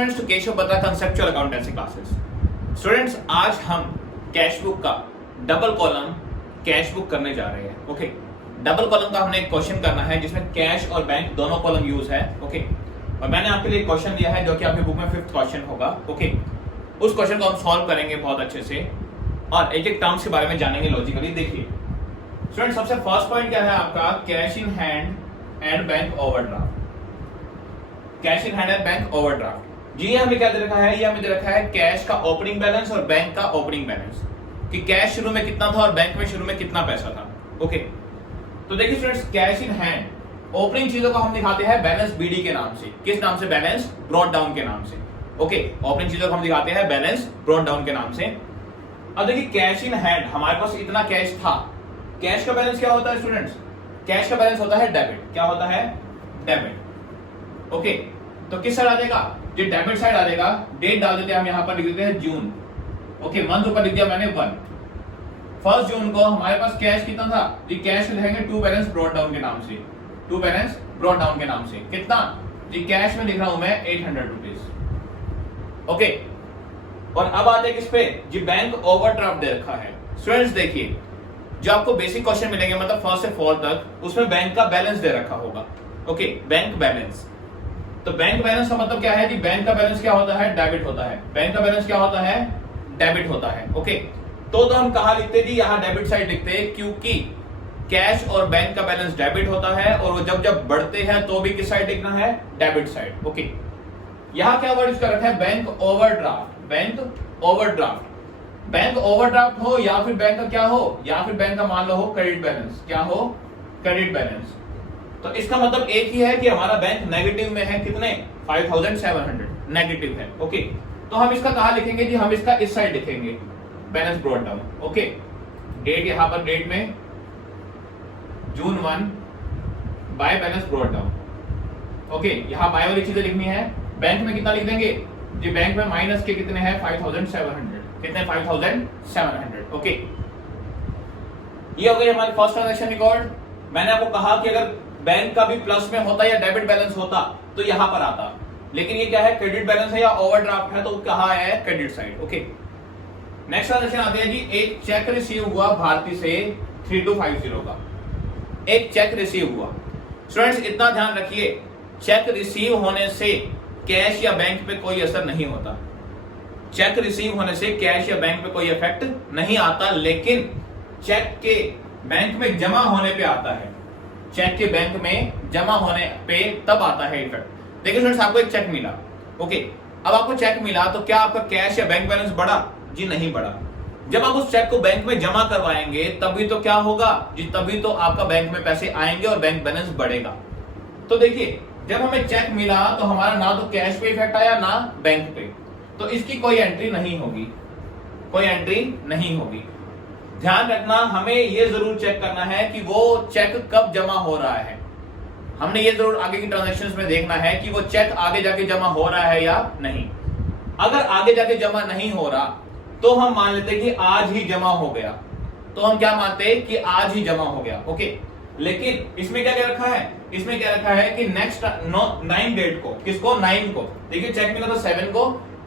Students to Keshav Batra conceptual accountancy classes. Students आज हम cash book का डबल कॉलम कैश बुक करने जा रहे हैं। ओके, डबल कॉलम का हमने एक क्वेश्चन करना है जिसमें कैश और बैंक दोनों कॉलम यूज है। ओके, और मैंने आपके लिए क्वेश्चन दिया है जो कि आपकी बुक में 5th क्वेश्चन होगा। ओके, उस क्वेश्चन को हम सॉल्व करेंगे बहुत अच्छे से और एक एक टर्म्स के बारे में जानेंगे लॉजिकली। देखिए स्टूडेंट, सबसे फर्स्ट पॉइंट क्या है आपका, cash in hand and bank overdraft. Cash in hand and bank overdraft. जी हमें क्या दे रखा है, ये हमें दे रखा है कैश का ओपनिंग बैलेंस और बैंक का ओपनिंग बैलेंस, कि कैश शुरू में कितना था और बैंक में शुरू में कितना पैसा था। ओके, तो देखिए students, cash in hand opening चीजों को हम दिखाते हैं बैलेंस बीडी के नाम से। किस नाम से? बैलेंस ब्रॉट डाउन के नाम से। ओके, ओपनिंग चीजों को हम दिखाते हैं बैलेंस ब्रॉट डाउन के नाम से। अब देखिए कैश इन हैंड, हमारे पास इतना कैश था। कैश का बैलेंस क्या होता है स्टूडेंट्स? कैश का बैलेंस होता है डेबिट। क्या होता है? डेबिट। ओके, तो किस साइड आ जाएगा? जो डेबिट साइड आ जाएगा। डेट डाल देते हैं हम, यहां पर लिख देते हैं जून। ओके, मंथ ऊपर लिख दिया मैंने 1। 1 जून को हमारे पास कैश कितना था? ये कैश लिखेंगे टू बैलेंस ब्रॉट डाउन के नाम से। टू बैलेंस ब्रॉट डाउन के नाम से कितना? ये कैश में लिख रहा हूं मैं 800 रुपीज। ओके, और अब आते हैं किस पे? जी बैंक ओवरड्राफ्ट दे रखा है। स्टूडेंट्स देखिए, जो आपको बेसिक क्वेश्चन मिलेंगे मतलब 1st से 4th तक, उसमें बैंक का बैलेंस दे रखा होगा। Okay, bank balance. तो बैंक बैलेंस का मतलब क्या है कि बैंक का बैलेंस क्या होता है? डेबिट होता है। बैंक का बैलेंस क्या होता है? डेबिट होता है। ओके, तो हम कहा लिखते जी, यहाँ डेबिट साइड लिखते हैं, क्योंकि कैश और बैंक का बैलेंस डेबिट होता है और वो जब जब बढ़ते हैं तो भी किस साइड लिखना है? Debit side. ओके, यहाँ क्या वर्ड इसका रखा है? Bank overdraft. Bank overdraft. Bank overdraft हो या फिर बैंक का क्या हो, या फिर बैंक का मान लो हो क्रेडिट बैलेंस। क्या हो? Credit balance. तो इसका मतलब एक ही है कि हमारा बैंक नेगेटिव में है। कितने? 5700 नेगेटिव है। ओके, तो हम इसका कहा लिखेंगे जी? हम इसका इस साइड लिखेंगे, balance brought down. Okay, date यहां पर डेट में June 1 by balance brought down. Okay, यहां बाय वाली चीजें लिखनी है। बैंक में कितना लिख देंगे जी? बैंक में माइनस के कितने हैं? 5700। कितने? 5700। ओके, ये हो गई हमारी फर्स्ट ट्रांजैक्शन रिकॉर्ड। मैंने आपको कहा कि अगर बैंक का भी प्लस में होता या डेबिट बैलेंस होता तो यहां पर आता, लेकिन ये क्या है? क्रेडिट बैलेंस है या ओवरड्राफ्ट है, तो कहां है? Credit side. Okay, next transaction आते हैं जी, एक चेक रिसीव हुआ भारती से 3250 का। एक चेक रिसीव हुआ। स्टूडेंट्स इतना ध्यान रखिए, चेक रिसीव होने से कैश या बैंक पे कोई असर नहीं होता। चेक रिसीव होने से कैश या बैंक पे कोई इफेक्ट नहीं आता, लेकिन चेक के बैंक में जमा होने पे आता है। चेक के बैंक में जमा होने पे तब आता है इफेक्ट। देखिए स्टूडेंट्स, आपको एक चेक मिला। ओके, अब आपको चेक मिला तो क्या आपका कैश या बैंक बैलेंस बढ़ा? जी नहीं बढ़ा। जब आप उस चेक को बैंक में जमा करवाएंगे तभी तो क्या होगा जी? तभी तो आपका बैंक में पैसे आएंगे और बैंक बैलेंस बढ़ेगा। तो देखिए, जब हमें चेक मिला तो हमारा ना तो कैश पे इफेक्ट आया ना बैंक पे, तो इसकी कोई एंट्री नहीं होगी। कोई एंट्री नहीं होगी। ध्यान रखना, हमें ये जरूर चेक करना है कि वो चेक कब जमा हो रहा है। हमने ये जरूर आगे की ट्रांजैक्शंस में देखना है कि वो चेक आगे जाके जमा हो रहा है या नहीं। अगर आगे जाके जमा नहीं हो रहा तो हम मान लेते कि आज ही जमा हो गया, तो हम क्या मानते कि आज ही जमा हो गया। ओके, लेकिन इसमें क्या क्या रखा है? इसमें क्या रखा है कि नेक्स्ट 9 डेट को, किसको? 9 को। देखिए चेक मिला तो 7 को,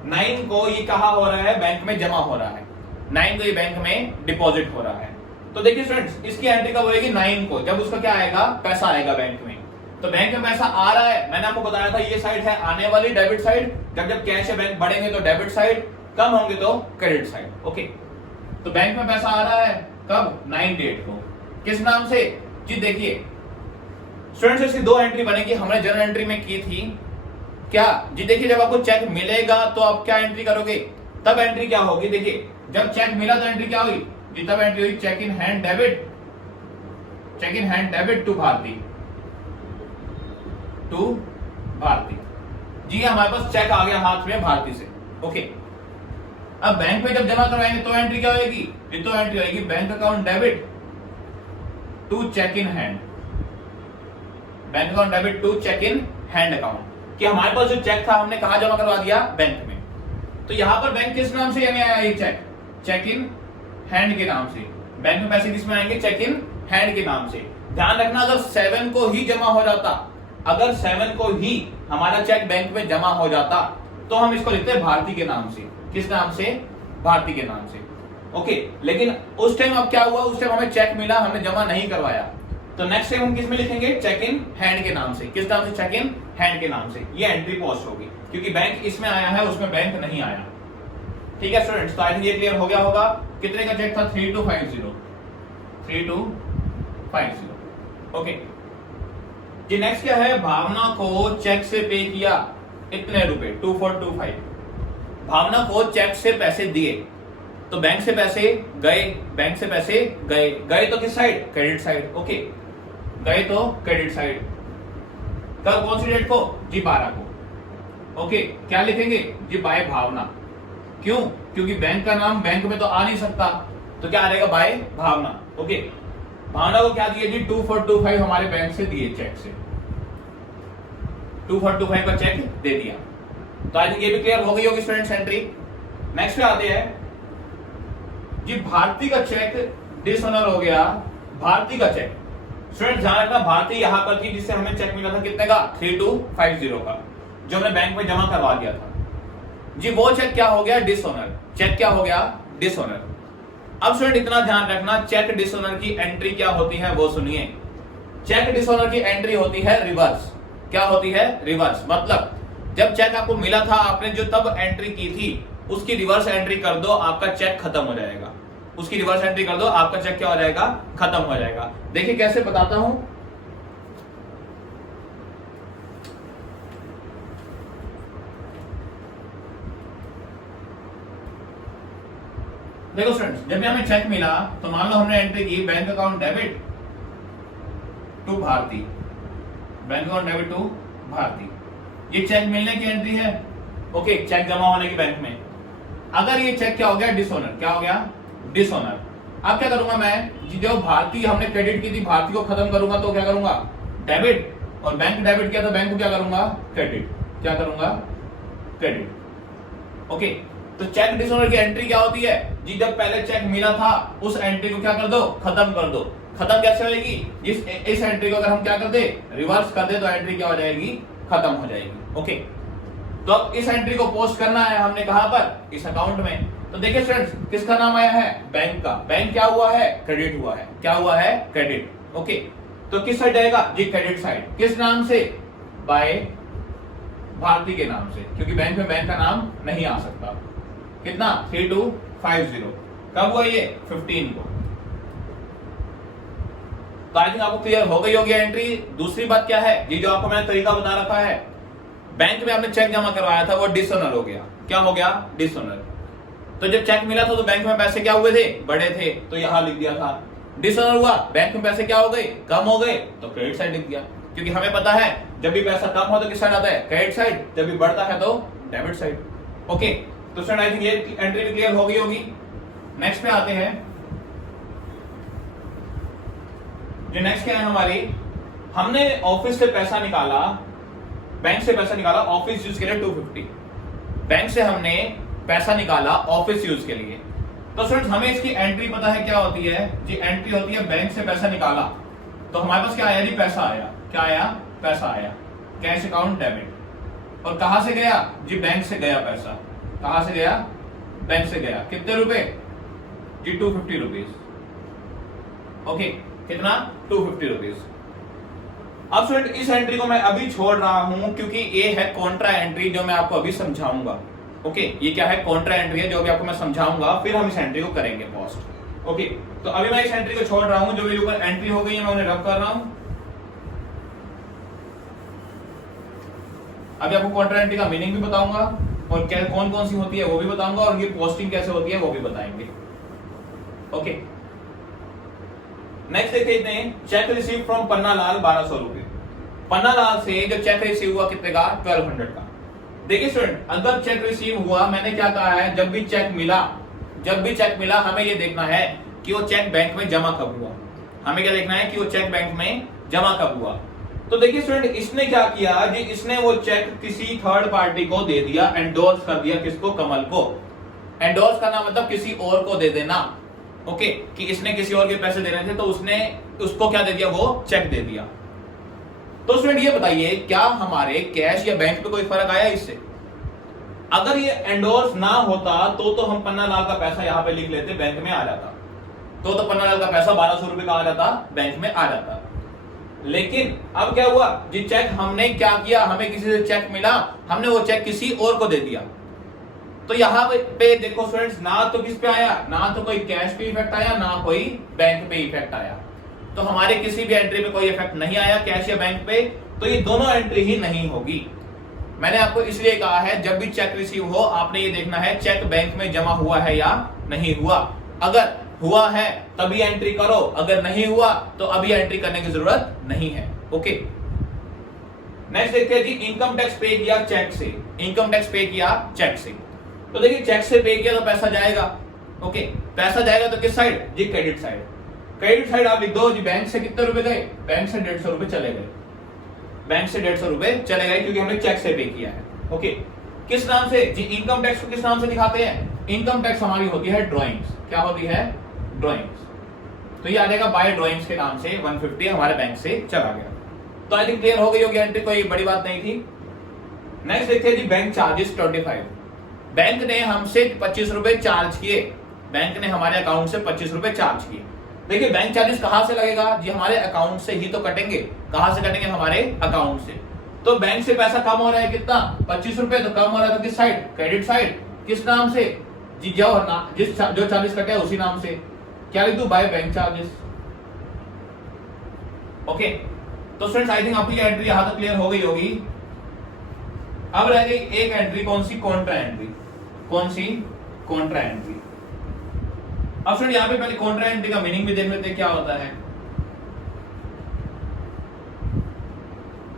9 को ये कहा हो रहा है? बैंक में जमा हो रहा है। 9 को ये बैंक में डिपॉजिट हो रहा है। तो देखिए स्टूडेंट्स, इसकी एंट्री कब होगी? 9 को, जब उसका क्या आएगा? पैसा आएगा बैंक में। तो बैंक में पैसा आ रहा है, मैंने आपको बताया था ये साइड है आने वाली, डेबिट साइड। जब जब कैश या बैंक बढ़ेंगे तो डेबिट साइड, कम होंगे तो क्रेडिट साइड। ओके, तो बैंक में पैसा आ रहा है कब? 9 डेट को। किस नाम से जी? देखिए स्टूडेंट्स, इसकी 2 एंट्री बनेगी। हमने जनरल एंट्री में की थी क्या जी? देखिए, जब आपको चेक मिलेगा तो आप क्या एंट्री करोगे? तब एंट्री क्या होगी? देखिए, जब चेक मिला तो एंट्री क्या हुई जी? तब एंट्री हुई cheque in hand debit. Cheque in hand debit to Bharti. To Bharti ji, हमारे पास चेक आ गया हाथ में भारती से। ओके, अब बैंक में जब जमा करवाएंगे तो एंट्री क्या होगी? तो एंट्री होगी bank account debit to cheque in hand. Bank account debit to cheque in hand account, कि हमारे पास जो चेक था हमने कहा जमा करवा दिया? बैंक में। तो यहां पर बैंक किस नाम से यानी आया ये चेक? चेक इन हैंड के नाम से। बैंक में पैसे किस में आएंगे? चेक इन हैंड के नाम से। ध्यान रखना, अगर 7 को ही जमा हो जाता, अगर 7 को ही हमारा चेक बैंक में जमा हो जाता तो हम इसको लिखते हैं भारती के नाम से। किस नाम से? भारती के नाम से। ओके, लेकिन उस टाइम अब क्या हुआ, उस टाइम हमें चेक मिला, हमने जमा नहीं करवाया, तो नेक्स्ट टाइम हम किस में लिखेंगे? चेक इन हैंड के नाम से। किस नाम से? चेक इन हैंड के नाम से। ये एंट्री पोस्ट होगी, क्योंकि बैंक इसमें आया है, उसमें बैंक नहीं आया। ठीक है स्टूडेंट्स, तो आई थिंक ये क्लियर हो गया होगा। कितने का चेक था? 3250। 3250। ओके जी, नेक्स्ट क्या है? भावना को चेक से पे किया इतने रुपए, 2425। भावना को चेक से पैसे दिए, तो बैंक से पैसे गए, बैंक से पैसे गए, गए तो किस साइड? Credit side. ओके, गए तो क्रेडिट साइड। कल कौन सी डेट को? जी 12 को। ओके, क्या लिखेंगे? जी बाय भावना। क्यों? क्योंकि बैंक का नाम बैंक में तो आ नहीं सकता, तो क्या आ जाएगा? बाय भावना। ओके, भावना को क्या दिए जी? 2425 हमारे बैंक से दिए, चेक से 2425 का चेक दे दिया। तो आई थिंक ये भी क्लियर हो गई होगी स्टूडेंट्स एंट्री। नेक्स्ट पे आते हैं जी, भारती का चेक डिसऑनर हो गया। भारती का चेक स्टूडेंट ध्यान रखना, भारती यहां पर थी जिससे हमें चेक मिला था कितने का? 3250 का, जो हमने बैंक में जमा करवा दिया था जी। वो चेक क्या हो गया? डिसऑनर। चेक क्या हो गया? डिसऑनर। अब स्टूडेंट इतना ध्यान रखना, चेक डिसऑनर की एंट्री क्या होती है वो सुनिए। चेक डिसऑनर की एंट्री होती है रिवर्स। क्या होती है? रिवर्स। मतलब जब चेक आपको मिला था, आपने जो तब एंट्री की थी, उसकी रिवर्स एंट्री कर दो, आपका चेक खत्म हो जाएगा। उसकी रिवर्स एंट्री कर दो, आपका चेक क्या हो जाएगा? खत्म हो जाएगा। देखिए कैसे बताता हूं। देखो स्टूडेंट्स, जब भी हमें चेक मिला तो मान लो हमने एंट्री की bank account debit to Bharti, bank account debit to Bharti. ये चेक मिलने की एंट्री है। ओके, चेक जमा होने की बैंक में। अगर ये चेक क्या हो गया? डिसऑनर। क्या हो गया? डिसऑनर। अब क्या करूंगा मैं? जो भारती हमने क्रेडिट की थी, भारती को खत्म करूंगा तो क्या करूंगा? डेबिट। और बैंक डेबिट किया तो बैंक को क्या करूंगा? क्रेडिट। क्या करूंगा? क्रेडिट। ओके, तो चेक डिसऑनर की एंट्री क्या होती है जी? जब पहले चेक मिला था, उस एंट्री को क्या कर दो? खत्म कर दो। खत्म कैसे होगी? इस एंट्री को अगर हम क्या कर दे? रिवर्स कर दे, तो एंट्री क्या हो जाएगी? खत्म हो जाएगी। ओके, तो अब इस एंट्री को पोस्ट करना है हमने कहां पर? इस अकाउंट में। तो देखिए फ्रेंड्स, किसका नाम आया है? बैंक का। बैंक क्या हुआ है? क्रेडिट हुआ है। क्या हुआ है? क्रेडिट। ओके, तो किस साइड जाएगा जी? Credit side. किस नाम से? बाय भारती के नाम से, क्योंकि बैंक में बैंक का नाम नहीं आ सकता। कितना? 3250। कब हुआ ये? 15 को। तो आई थिंक आपको क्लियर हो गई होगी एंट्री। दूसरी बात क्या है जी, जो आपको मैंने तरीका बता रखा है, बैंक में आपने चेक जमा करवाया था, वो डिसऑनर हो गया। क्या हो गया? डिसऑनर। तो जब चेक मिला था तो बैंक में पैसे क्या हुए थे? बढ़े थे, तो यहां लिख दिया था। डिसऑनर हुआ, बैंक में पैसे क्या हो गए? कम हो गए, तो क्रेडिट साइड लिख दिया। क्योंकि हमें पता है जब भी पैसा कम हो तो किस साइड आता है? Credit side. जब भी बढ़ता है तो डेबिट साइड। ओके, तो स्टूडेंट आई थिंक ये एंट्री भी क्लियर हो गई होगी। नेक्स्ट पे आते हैं। जो नेक्स्ट क्या है हमारी, हमने ऑफिस से पैसा निकाला, बैंक से पैसा निकाला ऑफिस यूज के लिए 250। बैंक से हमने पैसा निकाला ऑफिस यूज के लिए। तो स्टूडेंट्स हमें इसकी एंट्री पता है क्या होती है जी? एंट्री होती है बैंक से पैसा निकाला, तो हमारे पास क्या आया जी? पैसा आया। क्या आया? पैसा आया। Cash account debit. और कहां से गया जी? बैंक से गया पैसा। कहां से गया? बैंक से गया। कितने रुपए जी? 250 रुपीज। ओके, कितना? 250 रुपीज। अब स्टूडेंट इस एंट्री को मैं अभी छोड़ रहा हूं, क्योंकि ये है कॉन्ट्रा एंट्री, जो मैं आपको अभी समझाऊंगा। ओके, ये क्या है? कॉन्ट्रा एंट्री है, जो भी आपको मैं समझाऊंगा, फिर हम इस एंट्री को करेंगे पोस्ट। ओके, तो अभी मैं इस एंट्री को छोड़ रहा हूं। जो मेरे ऊपर एंट्री हो गई है, मैं उन्हें रब कर रहा हूं। अभी आपको कॉन्ट्रा एंट्री का मीनिंग भी बताऊंगा, और क्या कौन कौन सी होती है वो भी बताऊंगा, और ये पोस्टिंग कैसे होती है वो भी बताएंगे। ओके, नेक्स्ट देखते हैं, check receive from Panna Lal 1200 रुपए। पन्ना लाल से जो चेक रिसीव हुआ कितने का? 1200 का। देखिए स्टूडेंट, अगर चेक रिसीव हुआ, मैंने क्या कहा है? जब भी चेक मिला, जब भी चेक मिला, हमें ये देखना है कि वो चेक बैंक में जमा कब हुआ। हमें क्या देखना है कि वो चेक बैंक में जमा कब हुआ। तो देखिए स्टूडेंट, इसने क्या किया जी? इसने वो चेक किसी थर्ड पार्टी को दे दिया, एंडोर्स कर दिया। किसको? कमल को। एंडोर्स करना मतलब किसी और को दे देना। ओके, कि इसने किसी और के पैसे देने थे, तो उसने उसको क्या दे दिया? वो चेक दे दिया। तो स्टूडेंट ये बताइए, क्या हमारे कैश या बैंक पे कोई फर्क आया इससे? अगर ये एंडोर्स ना होता तो हम पन्ना लाल का पैसा यहां पे लिख लेते, बैंक में आ जाता, तो पन्ना लाल का पैसा 1200 रुपए का आ जाता, बैंक में आ जाता। लेकिन अब क्या हुआ जी, चेक हमने क्या किया, हमें किसी से चेक मिला, हमने वो चेक किसी और को दे दिया। तो यहां पे देखो स्टूडेंट्स, ना तो किस पे आया, ना तो कोई कैश पे इफेक्ट आया, ना कोई बैंक पे इफेक्ट आया। तो हमारे किसी भी एंट्री पे कोई इफेक्ट नहीं आया कैश या बैंक पे, तो ये दोनों एंट्री ही नहीं होगी। मैंने आपको इसलिए कहा है जब भी चेक रिसीव हो आपने ये देखना है चेक बैंक में जमा हुआ है या नहीं हुआ। अगर हुआ है तभी एंट्री करो, अगर नहीं हुआ तो अभी एंट्री करने की जरूरत नहीं है। ओके, नेक्स्ट देखते हैं जी, इनकम टैक्स पे किया चेक से, इनकम टैक्स पे किया चेक से। तो देखिए चेक से पे किया तो पैसा जाएगा। ओके, पैसा जाएगा तो किस साइड जी, क्रेडिट साइड। क्रेडिट साइड आप लिख दो जी, बैंक से कितने रुपए गए, बैंक से 150 रुपए चले गए, बैंक से 150 रुपए चले गए क्योंकि हमने चेक से पे किया है। ओके, किस नाम से जी, इनकम टैक्स को किस नाम से दिखाते हैं, इनकम टैक्स हमारी होती है ड्राइंग्स। क्या होती है, ड्राइंग्स। तो ये आ जाएगा बाय ड्राइंग्स के नाम से 150 हमारे बैंक से चला गया। तो आई थिंक क्लियर हो गई होगी एंट्री, कोई बड़ी बात नहीं थी। नेक्स्ट देखते हैं जी, बैंक चार्जेस 25। बैंक ने हमसे 25 रुपए चार्ज किए, बैंक ने हमारे अकाउंट से 25 रुपए चार्ज किए। देखिए बैंक चार्जेस कहां से लगेगा जी, हमारे अकाउंट से ही तो कटेंगे। कहां से कटेंगे, हमारे अकाउंट से। तो बैंक से पैसा कम हो रहा है कितना, 25 रुपए, तो कम हो रहा है तो किस साइड, क्रेडिट साइड। किस नाम से जी, जो चार्जेस कटे उसी नाम से। क्या लिख दूं, बाय बैंक चार्जेस। ओके, तो फ्रेंड्स आई थिंक आपकी एंट्री यहां तक क्लियर हो गई होगी। अब रह गई एक एंट्री, कौन सी, कॉन्ट्रा एंट्री। कौन सी, कॉन्ट्रा एंट्री। अब फ्रेंड यहां पे पहले कॉन्ट्रा एंट्री का मीनिंग भी देख लेते हैं क्या होता है।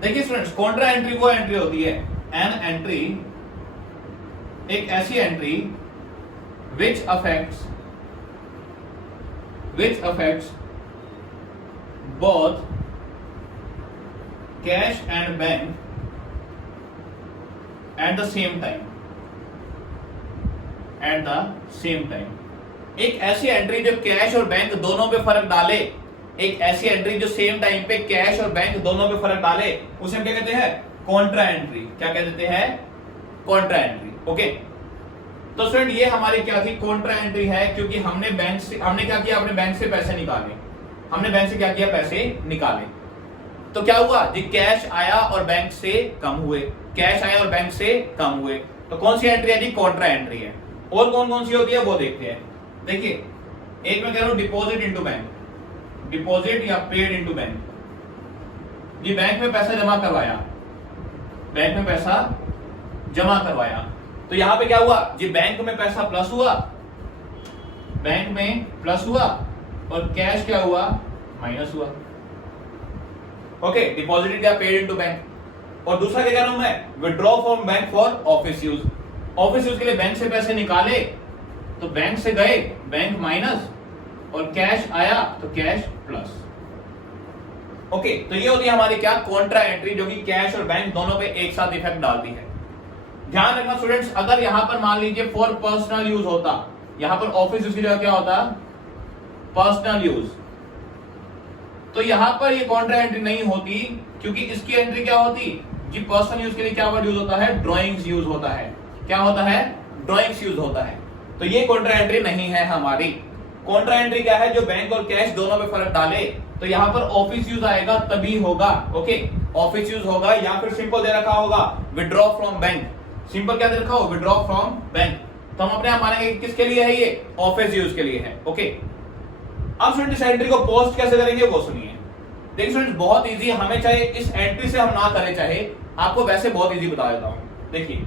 देखिए स्टूडेंट्स, कॉन्ट्रा एंट्री वो एंट्री होती है, एन एंट्री, एक ऐसी entry which affects both cash and bank at the same time, एक ऐसी एंट्री जो कैश और बैंक दोनों पे फर्क डाले, एक ऐसी एंट्री जो सेम टाइम पे कैश और बैंक दोनों पे फर्क डाले, उसे हम क्या कहते हैं, कॉन्ट्रा एंट्री। क्या कह देते हैं, कॉन्ट्रा एंट्री। ओके, तो फ्रेंड ये हमारी क्या थी, कॉन्ट्रा एंट्री है, क्योंकि हमने बैंक से, हमने क्या किया, अपने बैंक से पैसे निकाले, हमने बैंक से क्या किया, पैसे निकाले। तो क्या हुआ जी, कैश आया और बैंक से कम हुए, कैश आया और बैंक से कम हुए। तो कौन सी एंट्री है जी, कॉन्ट्रा एंट्री है। और कौन कौन सी होती है वो देखते हैं। देखिए एक मैं कह रहा हूं डिपॉजिट इनटू बैंक, डिपॉजिट या पेड इनटू बैंक। जी बैंक में पैसा जमा करवाया, बैंक में पैसा जमा करवाया, तो यहां पे क्या हुआ जी, बैंक में पैसा प्लस हुआ, बैंक में प्लस हुआ और कैश क्या हुआ, माइनस हुआ। ओके, डिपॉजिटेड या पेड इनटू बैंक। और दूसरा क्या कह रहा हूं मैं, withdraw from bank for office use. Office use के लिए बैंक से पैसे निकाले तो बैंक से गए, बैंक माइनस, और कैश आया तो कैश प्लस। ओके, तो ये होती है हमारी क्या, कॉन्ट्रा एंट्री, जो कि कैश और बैंक दोनों पे एक साथ इफेक्ट डालती है। ध्यान रखना स्टूडेंट्स, अगर यहां पर मान लीजिए फॉर पर्सनल यूज होता, यहां पर ऑफिस यूज की जगह क्या होता, पर्सनल यूज, तो यहां पर ये कॉन्ट्रा एंट्री नहीं होती, क्योंकि इसकी एंट्री क्या होती जी, पर्सनल यूज के लिए क्या वर्ड यूज होता है, ड्राइंग्स यूज होता है। क्या होता है, ड्राइंग्स यूज होता है। तो ये कॉन्ट्रा एंट्री नहीं है हमारी। कॉन्ट्रा एंट्री क्या है, जो बैंक और कैश दोनों में फर्क डाले, तो यहां पर ऑफिस यूज आएगा तभी होगा। ओके, ऑफिस यूज होगा, या फिर सिंपल दे रखा होगा विड्रॉ फ्रॉम बैंक। सिंपल क्या दे रखा हो, विड्रॉ फ्रॉम बैंक, तो हम अपने आप मानेंगे किसके लिए है, ये ऑफिस यूज के लिए है। ओके, अब स्टूडेंट इस एंट्री को पोस्ट कैसे करेंगे वो सुनिए। देखिए स्टूडेंट बहुत इजी, हमें चाहे इस एंट्री से हम ना करें, चाहे आपको वैसे बहुत इजी बता देता हूं। देखिए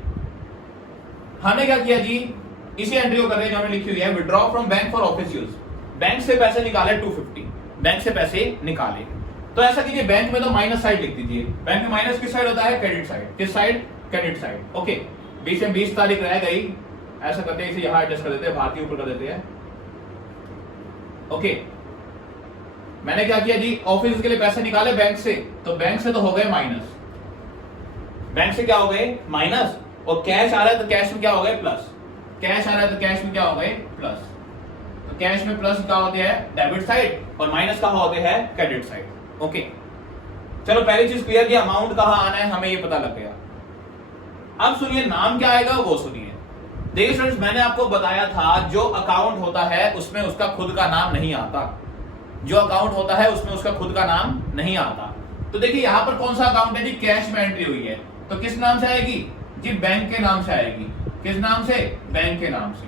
हमने क्या किया जी, इसी एंट्री को कर रहे हैं जो हमने लिखी हुई है, withdraw from bank for office use. Bank से पैसे निकाले 250, बैंक से पैसे निकाले, तो ऐसा कीजिए बैंक में तो माइनस साइड लिख दीजिए। बैंक में माइनस किस साइड होता है, क्रेडिट साइड। किस साइड, क्रेडिट साइड। ओके, बीच में 20 तारीख रह गई, ऐसा करते हैं, इसे यहां एडजस्ट कर देते हैं, भारतीय ऊपर कर देते हैं। ओके, मैंने क्या किया जी, ऑफिस के लिए पैसे निकाले बैंक से, तो बैंक से तो हो गए माइनस, बैंक से क्या हो गए माइनस, और कैश आ रहा है तो कैश में क्या हो गए प्लस, कैश आ रहा है तो कैश में क्या हो गए प्लस। तो कैश में प्लस क्या होते हैं, डेबिट साइड, और माइनस कहां होते हैं, क्रेडिट साइड। ओके, चलो पहली चीज क्लियर की, अमाउंट कहां आना है हमें ये पता लग गया। अब सुनिए नाम क्या आएगा वो सुनिए। देखिए स्टूडेंट्स, मैंने आपको बताया था जो अकाउंट होता है उसमें उसका खुद का नाम नहीं आता। जो अकाउंट होता है उसमें उसका खुद का नाम नहीं आता। तो देखिए यहां पर कौन सा अकाउंट है जी, कैश में एंट्री हुई है, तो किस नाम से आएगी जी, बैंक के नाम से आएगी। किस नाम से, बैंक के नाम से।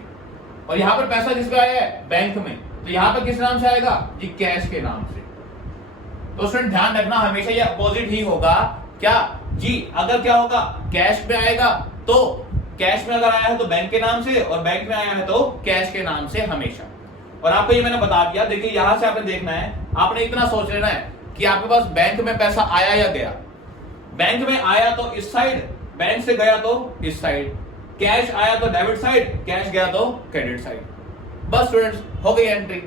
और यहां पर पैसा किसका आया है, बैंक में, तो यहां पर किस नाम से आएगा जी, कैश के नाम से। तो स्टूडेंट ध्यान रखना हमेशा ये अपोजिट ही होगा। क्या जी, अगर क्या होगा कैश में आएगा तो कैश में अगर आया है तो बैंक के नाम से, और बैंक में आया है तो कैश के नाम से हमेशा। और आपको ये मैंने बता दिया। देखिए यहां से आपने देखना है, आपने इतना सोच लेना है कि आपके पास बैंक में पैसा आया या गया। बैंक में आया तो इस साइड, बैंक से गया तो इस साइड। कैश आया तो डेबिट साइड, कैश गया तो क्रेडिट साइड। बस स्टूडेंट्स, हो गई एंट्री।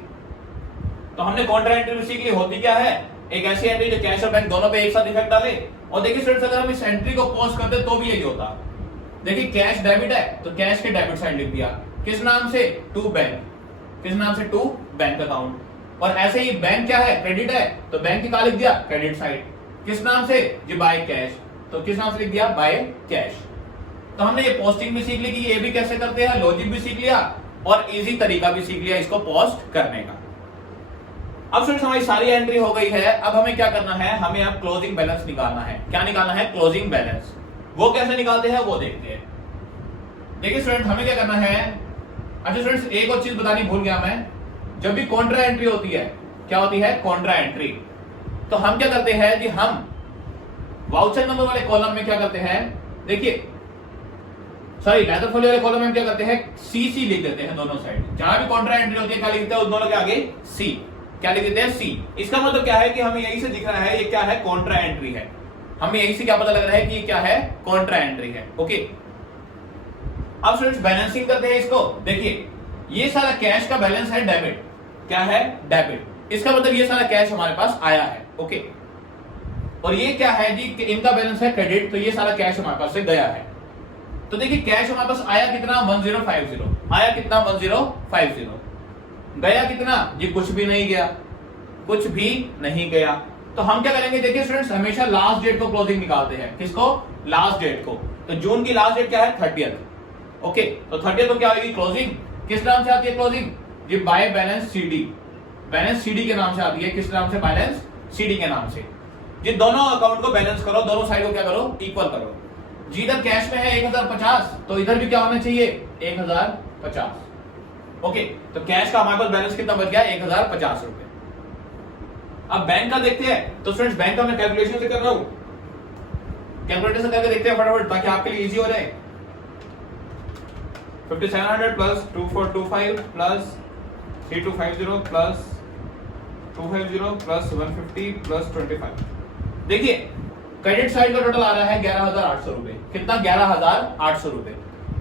तो हमने कॉन्ट्रा एंट्री भी सीख ली। होती क्या है, एक ऐसी एंट्री जो कैश और बैंक दोनों पे एक साथ इफेक्ट डाले। और देखिए स्टूडेंट्स, अगर हम इस एंट्री को पॉज करते तो भी यही होता। देखिए कैश डेबिट है तो कैश के डेबिट साइड लिख दिया, किस नाम से, टू बैंक। किस नाम से, टू बैंक अकाउंट। और ऐसे ही बैंक क्या है, क्रेडिट है, तो बैंक की क्या लिख दिया, क्रेडिट साइड। किस नाम से जी, बाय कैश, तो किस नाम से लिख दिया, बाय कैश। तो हमने ये पोस्टिंग भी सीख ली कि ये भी कैसे करते हैं, लॉजिक भी सीख लिया और इजी तरीका भी सीख लिया इसको पोस्ट करने का। अब फ्रेंड्स हमारी सारी एंट्री हो गई है। अब हमें क्या करना है, हमें अब क्लोजिंग बैलेंस निकालना है। क्या निकालना है, क्लोजिंग बैलेंस। वो कैसे निकालते हैं वो देखते हैं। देखिए स्टूडेंट, हमें क्या करना है, अच्छा स्टूडेंट्स एक और चीज बतानी भूल गया मैं। जब भी कॉन्ट्रा एंट्री होती है, क्या होती है, कॉन्ट्रा एंट्री, तो हम क्या करते हैं कि हम वाउचर नंबर वाले कॉलम में क्या करते हैं, देखिए सॉरी लेटर फॉलो वाले कॉलम में क्या करते हैं, सीसी लिख देते हैं दोनों साइड। जहां भी कॉन्ट्रा एंट्री होती है क्या लिख देते हैं, उन दोनों के आगे सी। क्या लिख देते हैं, सी। इसका मतलब क्या है कि हमें यही से दिख रहा है ये क्या है, कॉन्ट्रा एंट्री है। हमें यही से क्या पता लग रहा है कि ये क्या है, कॉन्ट्रा एंट्री है। ओके, अब स्टूडेंट्स बैलेंसिंग करते हैं इसको। देखिए ये सारा कैश का बैलेंस है डेबिट। क्या है, डेबिट। इसका मतलब ये सारा कैश हमारे पास आया है। ओके, और ये क्या है जी, इनका बैलेंस है क्रेडिट, तो ये सारा कैश हमारे पास से गया है। तो देखिए कैश हमारे पास आया कितना, 1050। आया कितना, 1050। गया कितना जी, कुछ भी नहीं गया, कुछ भी नहीं गया। तो हम क्या करेंगे, देखिए स्टूडेंट्स हमेशा लास्ट डेट को क्लोजिंग निकालते हैं। किसको, लास्ट डेट को। तो जून की लास्ट डेट क्या है, 30th। ओके, तो 30th को क्या होगी, क्लोजिंग। किस नाम से आती है क्लोजिंग जी, by balance CD. Balance CD के नाम से आती है। किस नाम से, बैलेंस सीडी के नाम से। जी दोनों अकाउंट को बैलेंस करो, दोनों साइड को क्या करो, इक्वल करो। जी इधर कैश में है 1050, तो इधर भी क्या होना चाहिए, 1050। ओके, तो कैश का हमारे पास बैलेंस कितना बच गया, 1050 रुपए। अब बैंक का देखते हैं। तो स्टूडेंट्स बैंक का मैं कैलकुलेशन से कर रहा हूं, कैलकुलेटर से करके देखते हैं फटाफट, ताकि आपके लिए इजी हो जाए। 5700 plus 2425 plus 3250 plus 250 plus 150 plus 25। देखिए क्रेडिट साइड का टोटल आ रहा है 11,800 रुपए। कितना, 11,800 रुपए।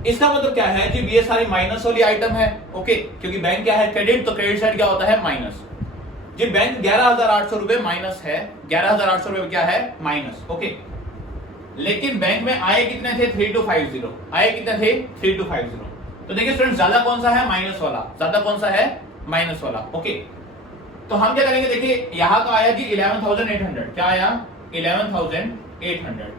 इसका मतलब क्या है जी, ये सारी माइनस वाली आइटम है। ओके, क्योंकि बैंक क्या है, क्रेडिट, तो क्रेडिट साइड क्या होता है, माइनस। जी बैंक 11,800 रुपए माइनस है, 11,800 रुपए क्या है, माइनस। ओके, लेकिन बैंक में आए कितने थे, 3250। आए कितने थे, 3250। तो देखिए स्टूडेंट ज्यादा कौन सा है, माइनस वाला। ज्यादा कौन सा है, माइनस वाला। ओके, तो हम क्या करेंगे, देखिए यहां का आया जी 11,800। क्या आया, 11,800।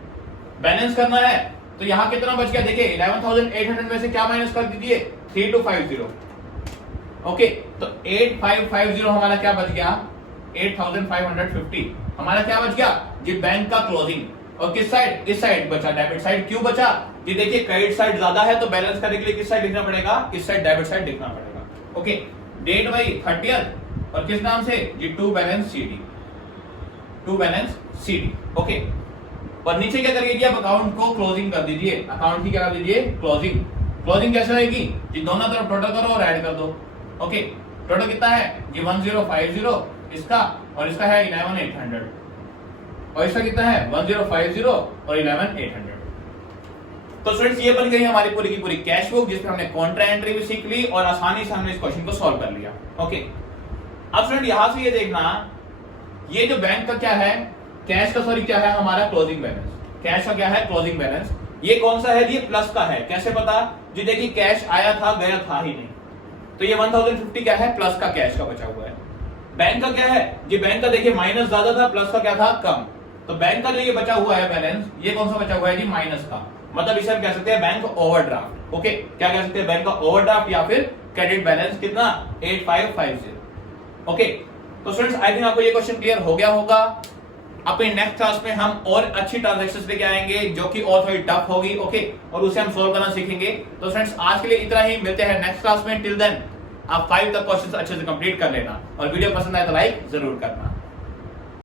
बैलेंस करना है तो यहां कितना बच गया, देखिए 11,800 में से क्या माइनस कर दीजिए, 3250। ओके, तो 8550 हमारा क्या बच गया, 8,550 हमारा क्या बच गया जी, बैंक का क्लोजिंग। और किस साइड, इस साइड बचा, डेबिट साइड। क्यों बचा जी, देखिए क्रेडिट साइड ज्यादा है, तो बैलेंस करने के लिए किस साइड लिखना पड़ेगा, इस साइड डेबिट साइड लिखना पड़ेगा। ओके, डेट भाई 30th, और किस नाम से जी, to balance CD. To balance CD. Okay, और नीचे क्या करिए जी, आप अकाउंट को क्लोजिंग कर दीजिए। अकाउंट की क्या कर दीजिए, क्लोजिंग। क्लोजिंग कैसे होगी जी, दोनों तरफ टोटल करो और ऐड कर दो। ओके, टोटल कितना है जी, 1050 इसका, और इसका है 11,800, और इसका कितना है 1050 और 11,800। तो स्टूडेंट्स ये बन गई हमारी पूरी की पूरी कैश बुक, जिसमें हमने कॉन्ट्रा एंट्री भी सीख ली और आसानी से हमने इस क्वेश्चन को सॉल्व कर लिया। ओके, अब स्टूडेंट यहां से ये देखना, ये जो बैंक का क्या है, कैश का सॉरी क्या है हमारा, क्लोजिंग बैलेंस। कैश का क्या है, क्लोजिंग बैलेंस। ये कौन सा है, ये प्लस का है। कैसे पता जी, देखिए कैश आया था, गया था ही नहीं, तो ये 1050 क्या है, प्लस का कैश का बचा हुआ है। बैंक का क्या है जी, बैंक का देखिए माइनस ज्यादा था, प्लस का क्या था, कम। तो बैंक का जो ये बचा हुआ है बैलेंस, ये कौन सा बचा हुआ है जी, माइनस का। मतलब इसे हम कह सकते हैं बैंक ओवरड्राफ्ट। ओके, क्या कह सकते हैं? बैंक का ओवरड्राफ्ट या फिर क्रेडिट बैलेंस कितना? 8550। ओके, तो स्टूडेंट्स आई थिंक आपको ये क्वेश्चन क्लियर हो गया होगा। अपने नेक्स्ट क्लास में हम और अच्छी ट्रांजैक्शंस लेके आएंगे जो कि और थोड़ी टफ होगी। ओके, और उसे हम सोल्व करना सीखेंगे। तो फ्रेंड्स आज के लिए इतना ही, मिलते हैं नेक्स्ट क्लास में। टिल देन आप 5 तक क्वेश्चंस अच्छे से कंप्लीट कर लेना और वीडियो पसंद आए तो लाइक जरूर करना।